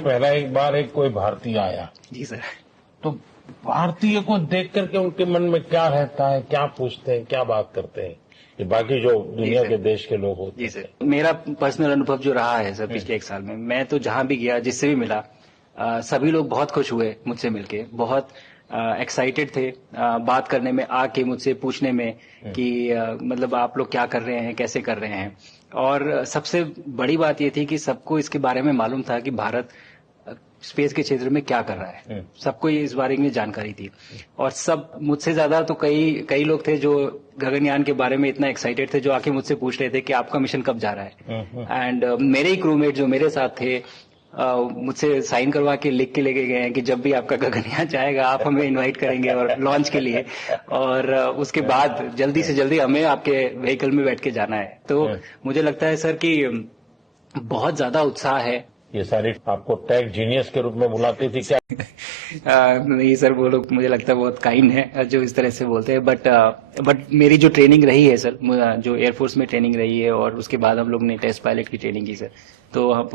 पहला एक बार एक कोई भारतीय आया जी सर। तो भारतीय को देख करके उनके मन में क्या रहता है, क्या पूछते हैं, क्या बात करते हैं, ये बाकी जो दुनिया के देश के लोग होते जी हैं। सर, मेरा पर्सनल अनुभव जो रहा है सर पिछले एक साल में, मैं तो जहां भी गया जिससे भी मिला सभी लोग बहुत खुश हुए मुझसे मिलके, बहुत एक्साइटेड थे बात करने में, आके मुझसे पूछने में कि मतलब आप लोग क्या कर रहे हैं, कैसे कर रहे हैं। और सबसे बड़ी बात ये थी कि सबको इसके बारे में मालूम था कि भारत स्पेस के क्षेत्र में क्या कर रहा है, सबको इस बारे में जानकारी थी। और सब मुझसे ज्यादा तो कई लोग थे जो गगनयान के बारे में इतना एक्साइटेड थे, जो आके मुझसे पूछ रहे थे कि आपका मिशन कब जा रहा है। एंड मेरे ही क्रूमेट जो मेरे साथ थे मुझसे साइन करवा के लिख के लेके गए हैं कि जब भी आपका गगनयान जाएगा आप हमें इनवाइट करेंगे और लॉन्च के लिए, और उसके बाद जल्दी से जल्दी हमें आपके व्हीकल में बैठ के जाना है। तो मुझे लगता है सर कि बहुत ज्यादा उत्साह है। ये सारी आपको टेक जीनियस के रूप में बुलाती थी क्या? नहीं सर, वो लोग मुझे लगता है बहुत काइंड है जो इस तरह से बोलते हैं, बट मेरी जो ट्रेनिंग रही है सर, जो एयरफोर्स में ट्रेनिंग रही है और उसके बाद हम लोग ने टेस्ट पायलट की ट्रेनिंग की सर। तो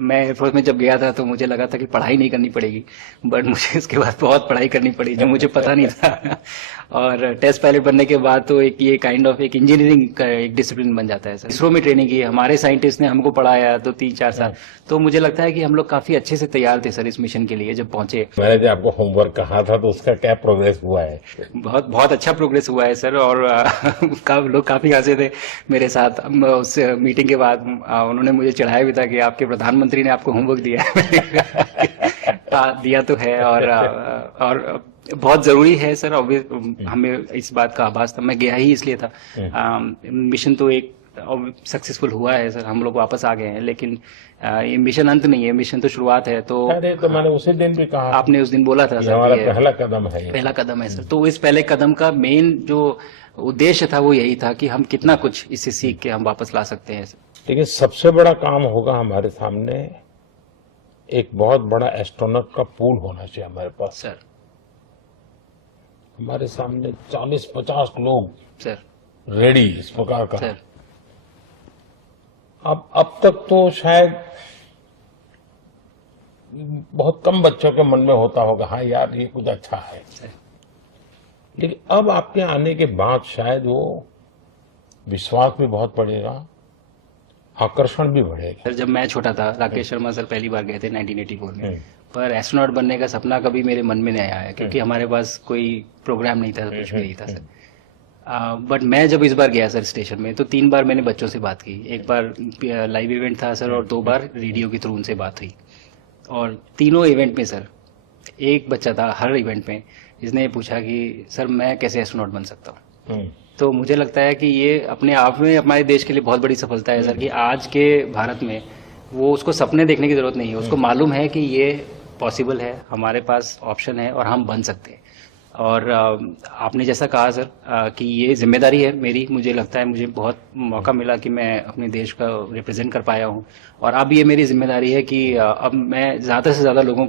मैं एयरफोर्स में जब गया था तो मुझे लगा था कि पढ़ाई नहीं करनी पड़ेगी, बट मुझे इसके बाद बहुत पढ़ाई करनी पड़ी जो मुझे पता नहीं था। और टेस्ट पायलट बनने के बाद तो एक ये काइंड ऑफ एक इंजीनियरिंग का एक डिसिप्लिन बन जाता है सर। इसरो में ट्रेनिंग की, हमारे साइंटिस्ट ने हमको पढ़ाया 2-3-4 साल, तो मुझे लगता है कि हम लोग काफी अच्छे से तैयार थे सर इस मिशन के लिए जब पहुंचे। मैंने जो आपको होमवर्क कहा था तो उसका क्या प्रोग्रेस हुआ है? बहुत बहुत अच्छा प्रोग्रेस हुआ है सर। और लोग काफी हंसे थे मेरे साथ उस मीटिंग के बाद। उन्होंने मुझे चढ़ाया भी था कि आपके प्रधानमंत्री ने आपको होमवर्क दिया है। दिया तो है, और बहुत जरूरी है सर। हमें इस बात का आभास था, मैं गया ही इसलिए था। मिशन तो एक सक्सेसफुल हुआ है सर, हम लोग वापस आ गए हैं, लेकिन ये मिशन अंत नहीं है, मिशन तो शुरुआत है। तो अरे तो मैंने उसी दिन भी कहा, आपने उस दिन बोला था सर, हमारा पहला कदम है, पहला कदम है सर। तो इस पहले कदम का मेन जो उद्देश्य था वो यही था कि हम कितना कुछ इससे सीख के हम वापस ला सकते हैं सर। लेकिन सबसे बड़ा काम होगा हमारे सामने, एक बहुत बड़ा एस्ट्रोनॉट का पूल होना चाहिए हमारे पास सर। हमारे सामने 40-50 लोग सर रेडी इस प्रकार का सर। अब तक तो शायद बहुत कम बच्चों के मन में होता होगा, हाँ यार ये कुछ अच्छा है, लेकिन अब आपके आने के बाद शायद वो विश्वास भी बहुत बढ़ेगा, आकर्षण भी बढ़ेगा। सर जब मैं छोटा था, राकेश शर्मा सर पहली बार गए थे 1984 में, पर एस्ट्रोनॉट बनने का सपना कभी मेरे मन में नहीं आया, क्योंकि हमारे पास कोई प्रोग्राम नहीं था, कुछ भी नहीं था सर। बट मैं जब इस बार गया सर स्टेशन में, तो 3 बार मैंने बच्चों से बात की। एक बार लाइव इवेंट था सर, और 2 बार रेडियो के थ्रू उनसे बात हुई। और तीनों इवेंट में सर एक बच्चा था हर इवेंट में जिसने पूछा कि सर मैं कैसे एस्ट्रोनॉट बन सकता हूँ। तो मुझे लगता है कि ये अपने आप में हमारे देश के लिए बहुत बड़ी सफलता है सर, कि आज के भारत में वो उसको सपने देखने की जरूरत नहीं है, उसको मालूम है कि ये पॉसिबल है, हमारे पास ऑप्शन है और हम बन सकते हैं। और आपने जैसा कहा सर कि ये जिम्मेदारी है मेरी, मुझे लगता है मुझे बहुत मौका मिला कि मैं अपने देश का रिप्रेजेंट कर पाया हूँ, और अब ये मेरी जिम्मेदारी है कि अब मैं ज़्यादा से ज़्यादा लोगों